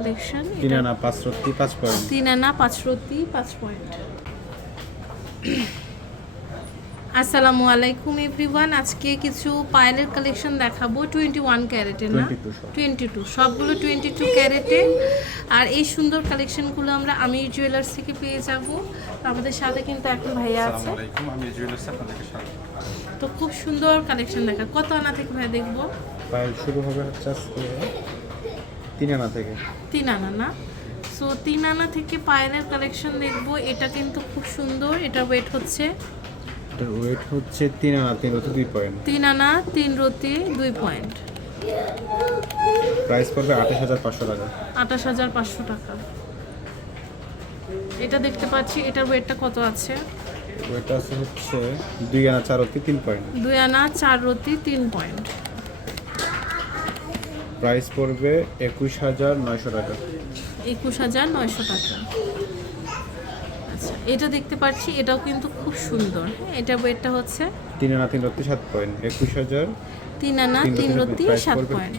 Collection তিন আনা পাঁচ রত্তি পাঁচ পয়েন্ট তিন আনা পাঁচ রতি পাঁচ পয়েন্ট আসসালামু আলাইকুম এভরিওয়ান আজকে কিছু পায়েলের কালেকশন দেখাবো। টোয়েন্টি ওয়ান ক্যারেটের না? টোয়েন্টি টু সবগুলো টোয়েন্টি টু ক্যারেটে আর এই সুন্দর কালেকশনগুলো আমরা আমির জুয়েলার্স থেকে পেয়ে যাব। তো আমাদের সাথে কিন্তু এখন ভাইয়া আছে। তো খুব সুন্দর কালেকশন দেখা। কত আনা থেকে ভাই দেখব? পায়েল শুরু হবে হচ্ছে তিন আনা থেকে? তিন আনা না? সো তিন আনা থেকে পায়েলের কালেকশন দেখব। এটা কিন্তু খুব সুন্দর। এটা ওয়েট হচ্ছে এটার ওয়েট হচ্ছে তিন আনা তিন রত্তি দুই পয়েন্ট তিন আনা তিন রতি দুই পয়েন্ট প্রাইস পড়বে আঠাশ হাজার পাঁচশো টাকা। আঠাশ হাজার পাঁচশো টাকা। এটা দেখতে পাচ্ছি এটার ওয়েটটা কত আছে? ওয়েট আছে হচ্ছে দুই আনা চার রত্তি তিন পয়েন্ট দুই আনা চার রতি তিন পয়েন্ট প্রাইস পড়বে একুশ হাজার নয়শো টাকা। একুশ হাজার নয়শো টাকা। আচ্ছা এটা দেখতে পাচ্ছি এটাও কিন্তু খুব সুন্দর। হ্যাঁ এটার ওয়েটটা হচ্ছে তিন আনা তিন রত্তি সাত পয়েন্ট একুশ হাজার তিন আনা তিন তিন রতি রতি price সাত? পয়েন্ট।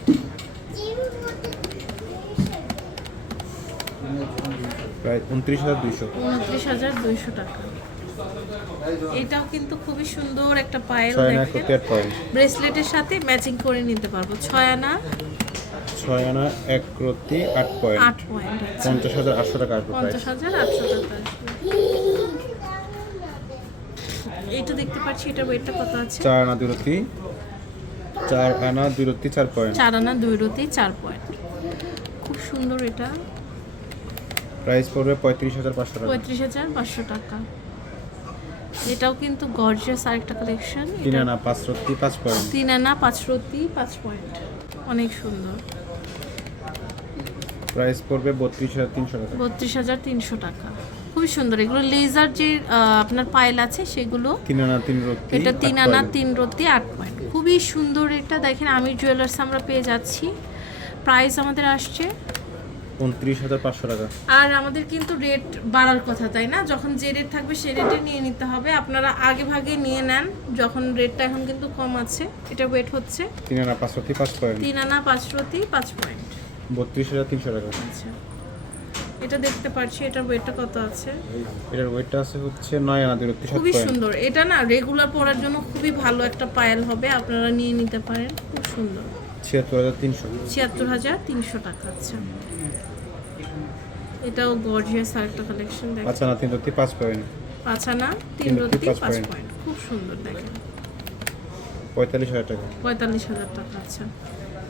প্রায় উনত্রিশ হাজার দুইশো। উনত্রিশ হাজার দুইশো টাকা। এটাও কিন্তু খুবই সুন্দর একটা পায়েল দেখেন। রত্তি ব্রেসলেটের সাথে ম্যাচিং করে নিতে পারব। ছয় আনা ছয় আনা এক রত্তি আট পয়েন্ট। আট পয়েন্ট পঞ্চাশ হাজার আটশো টাকা আসবে পঞ্চাশ হাজার আটশো টাকা এইটা দেখতে পাচ্ছি এটার ওয়েটটা কত আছে? চার আনা দুই রত্তি চার আনা দুই রত্তি চার পয়েন্ট। চার আনা দুই রতি চার পয়েন্ট। খুব সুন্দর এটা। প্রাইস পড়বে পঁয়ত্রিশ হাজার পাঁচশো টাকা। পঁয়ত্রিশ হাজার পাঁচশো টাকা। এটাও কিন্তু গর্জিয়াস আরেকটা কালেকশন তিন আনা পাঁচ রত্তি পাঁচ পয়েন্ট। তিন আনা পাঁচ রতি পাঁচ পয়েন্ট। অনেক সুন্দর। প্রাইস পড়বে বত্রিশ হাজার তিনশো টাকা। বত্রিশ হাজার তিনশো টাকা। খুবই সুন্দর। এগুলো লেজার যে আপনার পায়েল আছে সেগুলো তিন আনা তিন রত্তি এটা তিন আনা তিন রতি আট পয়েন্ট খুবই সুন্দর এটা। দেখেন আমির জুয়েলার্স আমরা পেয়ে যাচ্ছি। প্রাইস আমাদের আসছে উনত্রিশ হাজার পাঁচশো টাকা। আর আমাদের কিন্তু রেট বাড়ার কথা তাই না? যখন যে রেট থাকবে সেই রেটে নিয়ে নিতে হবে। আপনারা আগে ভাগে নিয়ে নেন যখন রেটটা এখন কিন্তু কম আছে এটা ওয়েট হচ্ছে। তিন আনা পাঁচ রত্তি পাঁচ পয়েন্ট তিন আনা পাঁচ রতি পাঁচ পয়েন্ট বত্রিশ হাজার তিনশো টাকা। আচ্ছা। এটা দেখতে পাচ্ছি এটার ওয়েটটা কত আছে? এটার ওয়েটটা আছে হচ্ছে নয় আনা সাত খুবই সুন্দর। এটা না রেগুলার পরার জন্য খুবই ভালো একটা পায়েল হবে আপনারা নিয়ে নিতে পারেন খুব সুন্দর। ছিয়াত্তর হাজার তিনশো। ছিয়াত্তর হাজার তিনশো টাকা আচ্ছা। এটাও গর্জিয়াস আরেকটা কালেকশন দেখেন। আনা তিন রত্তি পাঁচ পয়েন্ট পাঁচ আনা তিন রত্তি পাঁচ। পয়েন্ট খুব সুন্দর দেখেন। পঁয়তাল্লিশ হাজার টাকা। পঁয়তাল্লিশ হাজার টাকা আচ্ছা।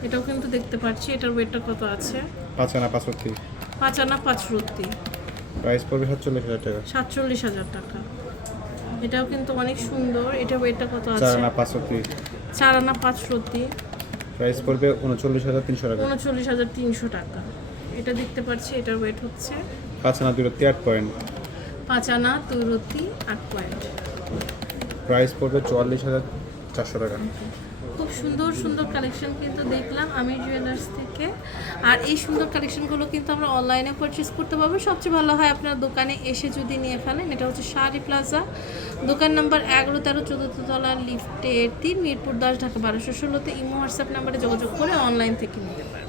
এটাও কিন্তু দেখতে পাচ্ছি এটার ওয়েটটা কত আছে? পাঁচ আনা পাঁচ রত্তি পাঁচ আনা পাঁচ রত্তি প্রাইস পড়বে সাতচল্লিশ হাজার টাকা। সাতচল্লিশ হাজার টাকা। এটাও কিন্তু অনেক সুন্দর এটার ওয়েটটা কত চার আছে? আনা পাঁচ রত্তি চার আনা পাঁচ রত্তি প্রাইস পড়বে উনচল্লিশ হাজার তিনশো টাকা। উনচল্লিশ হাজার তিনশো টাকা। এটা দেখতে পাচ্ছি এটার ওয়েট হচ্ছে পাঁচ আনা দুই রত্তি আট পয়েন্ট পাঁচ আনা দুই রত্তি আট পয়েন্ট প্রাইস পড়বে চুয়াল্লিশ হাজার চারশো টাকা। সুন্দর সুন্দর কালেকশন কিন্তু দেখলাম আমি জুয়েলার্স থেকে। আর এই সুন্দর কালেকশনগুলো কিন্তু আমরা অনলাইনে পারচেস করতে পারব। সবচেয়ে ভালো হয় আপনার দোকানে এসে যদি নিয়ে ফেলেন, এটা হচ্ছে শাড়ি প্লাজা। দোকান নাম্বার এগারো, তেরো চতুর্থ তলা, লিফটের তিন, মিরপুর দশ, ঢাকা বারোশো ষোলোতে ইমো হোয়াটসঅ্যাপ নাম্বারে যোগাযোগ করে অনলাইন থেকে নিতে পারেন।